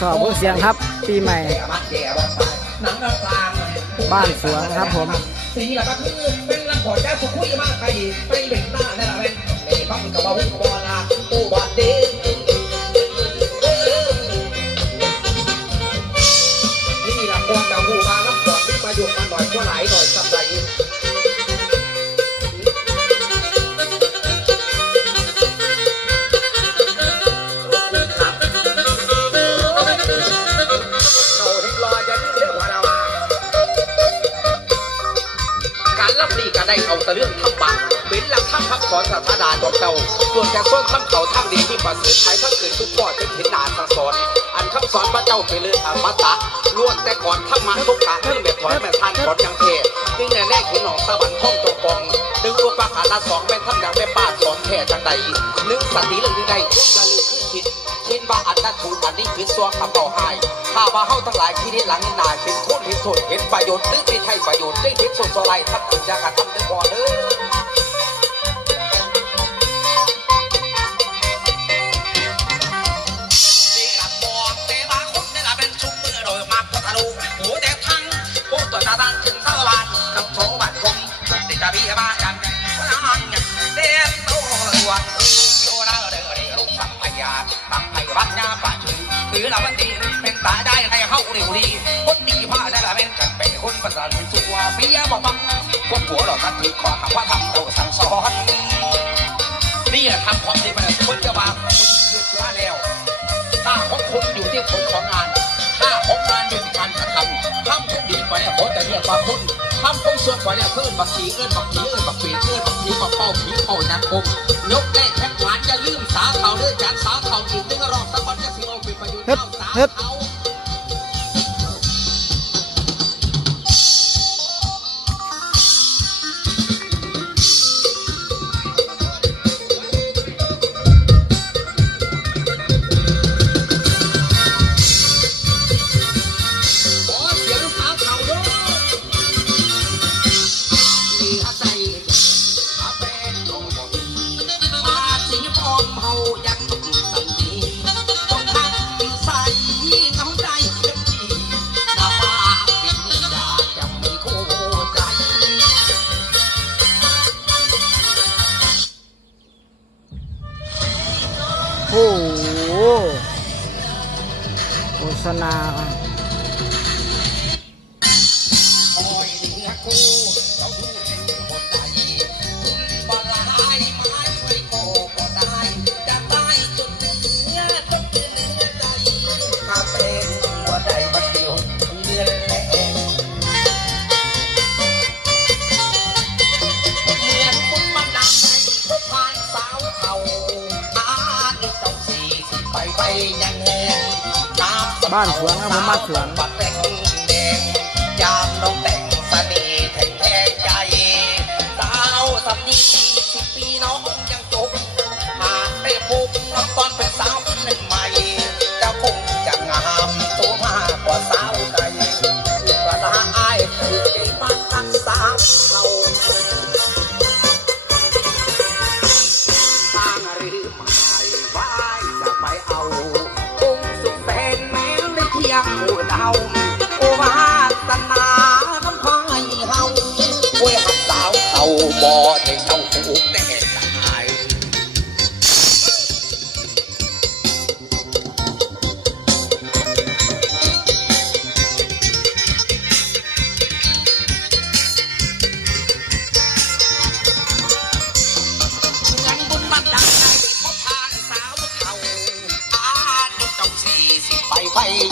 สอบเสียงครับ ปีใหม่ บ้านสวนครับผมสีหลักก็คือเป็นลำขอแจ้สุขุยมากไปไปเบ่งหน้านั่นแหละเป็นนี่ฟังกับว่าหุ้นกับบอล ส่วนแต่ส่วนคำเขาทางดีที่ประเสริฐใช้ทั้งคืนทุกข้อจึงเห็นหนาสังสอนอันคำสอนพระเจ้าไปเลยอมตะล้วนแต่ก่อนธรรมะทุกขาที่แบบถอยแบบทานก่อนยังเทศจึงแน่แน่ขินหนองสวรรค์ท่องจงปองดึงอุปการละสองแม่นทำอย่างแม่ป้าสอนแค่จังใดนึ่งสติเรื่องนี้ได้อย่าลืมขึ้นคิดคิดว่าอันนั้นถูกอันนี้คือซัวคำเบาหายถ้าว่าเฮาทั้งหลายที่นี้หลังนี่นายเป็นคนเห็นโทษเห็นประโยชน์หรือไม่ใช่ประโยชน์ได้เห็นส่วนอะไรทับถึงยากระทำได้บ่เด้อ บ้านกันนั่งเต้นโตวันโยนาเด้อเด้อลูกสัมพยาสัมพยาบัญญาปะชื่อคือเราวันดีเป็นตาได้ในเฮาเร็วดีคนดีพาได้ละเป็นกันเป็นคนประสานสัวเปียบอกบังคนผัวเราตัดถือขอคำว่าทำโตสั่งสอนนี่แหละทำความดีมาเลยคนจะมาคุณคือว่าแล้วถ้าของคุณอยู่ที่ผลของงานถ้าของงานอยู่ที่การกระทำทำทุกดีไปนี่ยผมจะ เรียกว่าคุณทำของส่วนกว่าเนี่ยเพื่อนบักขีเอื้อนบักขีเอื้อนบักเปียเอื้อนบักขีบักเป้าผีเป่ายันคมยกเลขแท็กหวานจะลืมสาเขาเด้อจานสาเขาอีกนึงรอบสักวันจะสิเอาไป็นประโยชน์เฮ็ดเอาสาเขา จถ้าเป็นาใดบัดเดียวเดือนแลงเหมือนคุณาดังในพบผ่านสาวเขาอ่านเจ้าสี่สิไปไปยังแหง บ้านสวนครับผมบ้านสวน ยงหัวเดาโอวาสนาน้ำพายเฮาโอ้ยหักสาวเขาบ่ได้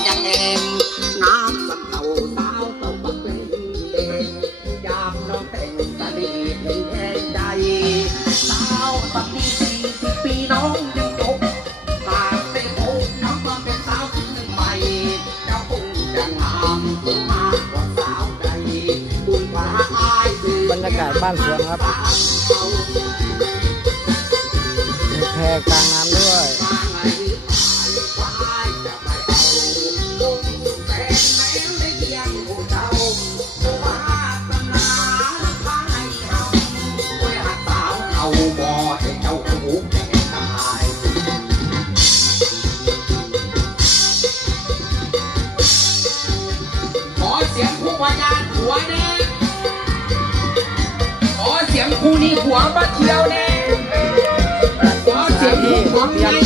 ยังเองัวมาเที่ยวแน่ขอเสียงผู้ของ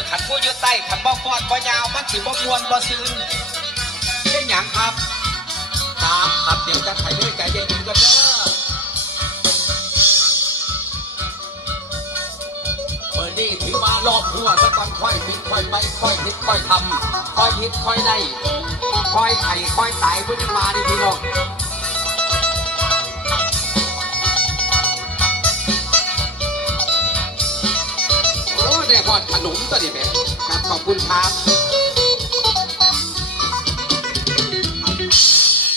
ออขันผู้อยู่ใต้ขันบ่ฟอนบ่ยาวมันสิบ่มวนบ่ซื่นเป็นหยังครับครับครับเดี๋ยวจะถ่ายด้วยใจเย็นๆกันเด้อเมื่อนี้ถือว่ารอบหัวสักก่อนค่อยคิดค่อยไปค่อยคิดค่อยทำค่อยคิดค่อยได้ค่อยไข่ค่อยตายเพื่อจะมาดิพี่น้อง นมตัวนี้แม่ครับขอบคุณครับ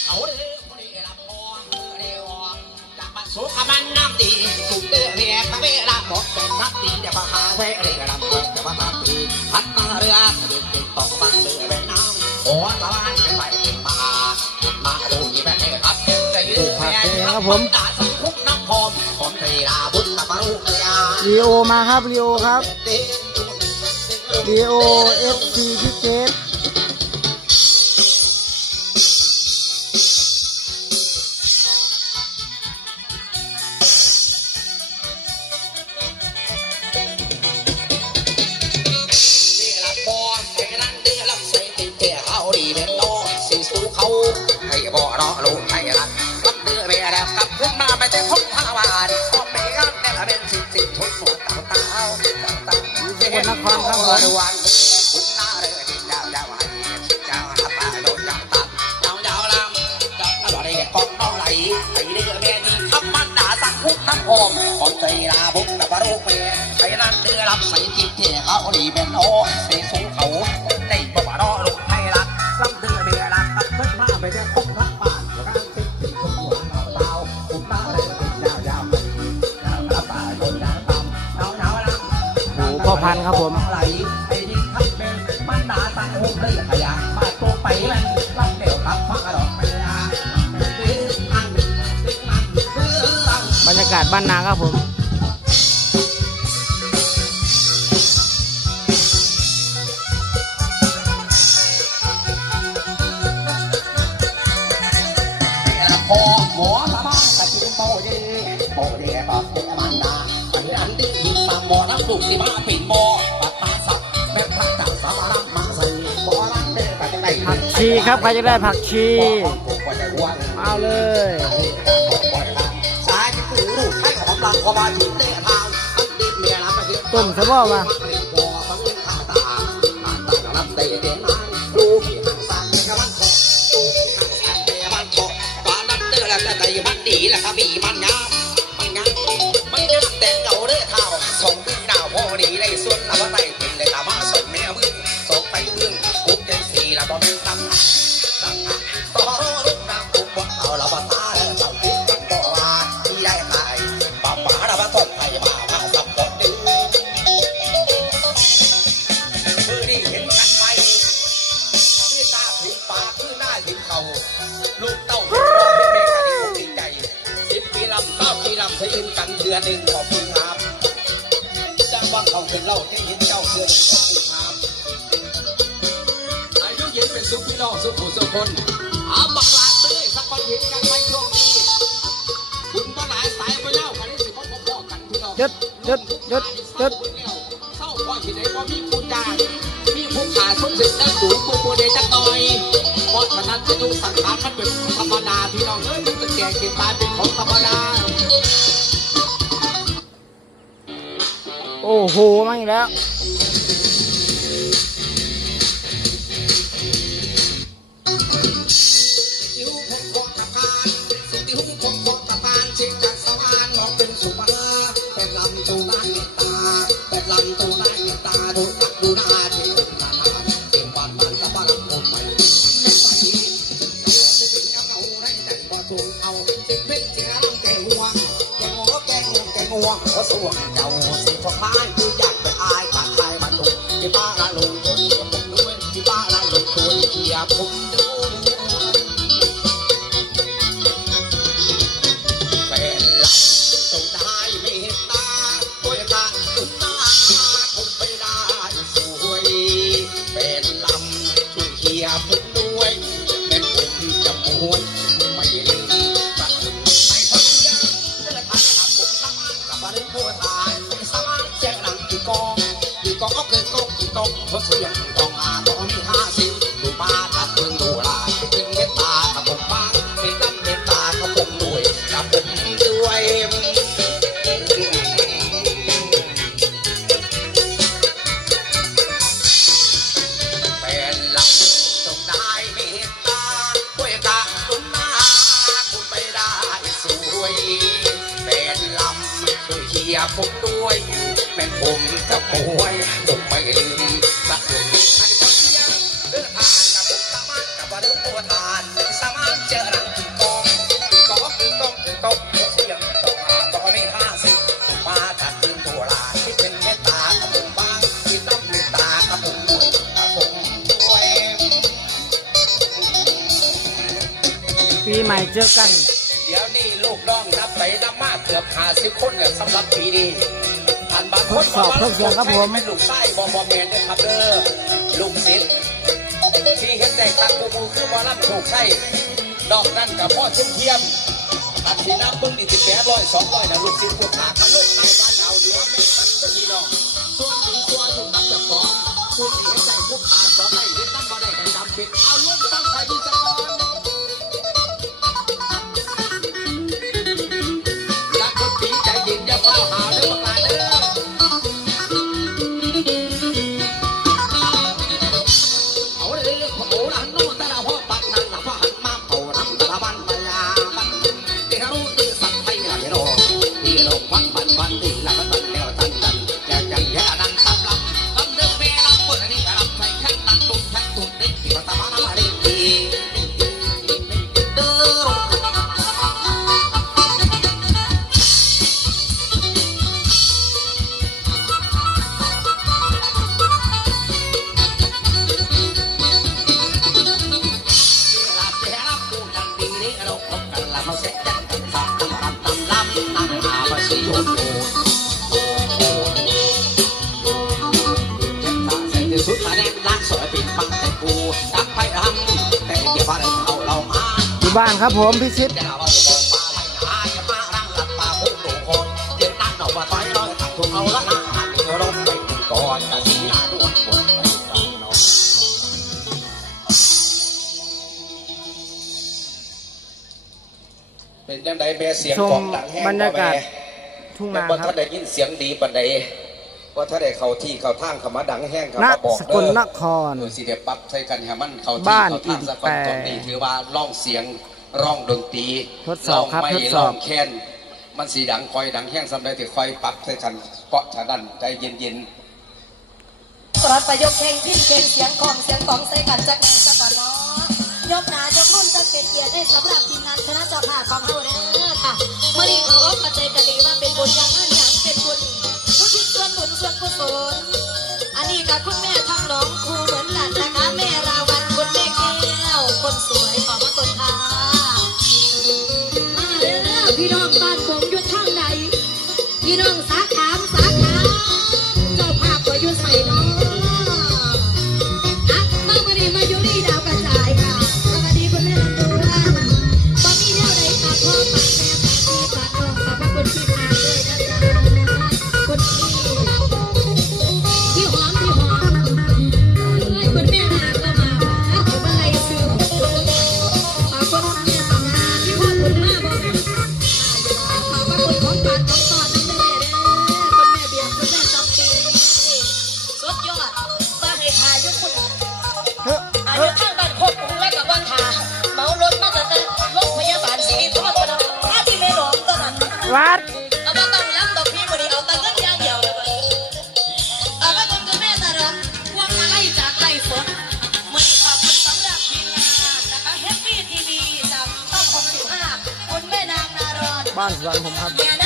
เอาเด้อคนนี้รับพรเร็วจากบ้านโสขมันน้ำดีสุดเด้อเรียกเวลาหมดเป็นนักดีเดี๋ยวมาหาเวเรีกรำเดี๋ยวมาตามตีพันมาเรือเดินเป็นตกฟังเรือเป็นน้ำโอ้ตะวันเป็นไปเป็นมามาดูนี่แม่ครับได้ยืนแม่ครับผมด่าสังคุกน้ำหอมหอมเทราบุญมารุยาลีโอมาครับลีโอครับ ดีโอเอฟซีพิเกต อ้เดือเบียนี่คำมันด่าสังคุกน้ำหอมหอมใจลาบุกกับปลาลูกเบียไปนั่นเดือรับใส่จิตเทเขาดีเป็นโอ้เสสู พันธ์ครับผม ไหลไอ้นี่ทับเป็นมันดาสั่งหุบเลยขยะมาตัวไปมันรับเดี่ยวรับฟังดอกไปยาบรรยากาศบ้านนาครับผม หมอนักสุกสิมาปิดหมอปัตตาสักแม่พักจับสามารถมาใส่หมอรังเด้แต่ได้ผักชีครับใครจะได้ผักชีเอาเลยสายจะกูรู้ให้หองหลังพอมาถึงเด้ทางดินเมียน้ำมาเห็นต้มสะบ้อมา ขึ้นดาวพอดีได้ส่วนละว่าไป เขาเป็นเล่าแค่เห็นเจ้าเดือนหนึ่งขอบคุณครับอายุเย็นเป็นสุขพี่น้องสุขผู้สุขคนอาบักลาเต้ยสักคนเห็นกันไหมช่วงนี้คุณก็หลายสายไปเล่ากันได้สิพ่อพ่อกันพี่น้องยุดยุดยุดยุดเศร้าพ่อที่ไหนพ่อมีผู้จ้างมีผู้ขาสมสิทธิ์ได้สูงผู้ผู้เดจักหน่อยเพราะฉะนั้นจะดูสังขารมันเป็นธรรมดาพี่น้องเอ้ยมันจะแก่เกินตายเป็นของ อ้โหมาอีกแล้วสิว Có sự nhận. เจอกัน เดี๋ยวนี้ลูกน้องนับไปนับมาเกือบหาสิบคนเนี่ยสำหรับปีนี้ผ่านบางคนทดสอบเทดสอบครับผมไม่ลูกใต้บอบอเมนด้วยครับเด้อลูกศิษย์ที่เห็นได้ตักกูมูคือมอลับถูกใช่ดอกนั่นกับพ่อเชื่อมเทียมอันที่นับเบิ้งนี่สิบแปดร้อยสองร้อยนะลูกศิษย์พวกขาดมันลูกใต้ บ้านครับผมพิชิตเป็นจังไดแม่เสียงกองดังแห้งชมบรรยากาศทุ่งนาครับได้ยินเสียงดีปันใด ว่าถ้าได้เขาที่เขาทางขมาดังแห้งครับบอกเด้อสกลนครสิเดปั๊บใส่กันแฮมันเขาที่เขาอิทางสกลนตอนนี้ถือว่าร้องเสียงร้องดนตรีทดอบครับทดร้องแค้นมันสีดังคอยดังแห้งสำหรับที่คอยปรับใส่กันเกาะฉะนั้นใจเย็นปลอดประโยคเพลงพิมพ์เพลงเสียงกลองเสียงกลองใส่กันจากแมงจากก่อเยกหนายกนุ่นจะเป็นเกียรติให้สำหรับทีมงานคณะเจ้าภาพของเราเด้ค่ะเมื่อนี้ขอออมาใจกันดีว่าเป็นบุญย่งอัน กุศลอันนี้กับคุณแม่ทั้งน้อง บ้านสุวรรณผมครับ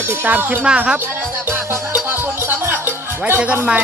ว้ติดตามคลิปหน้าครับ ไว้เจอกันใหม่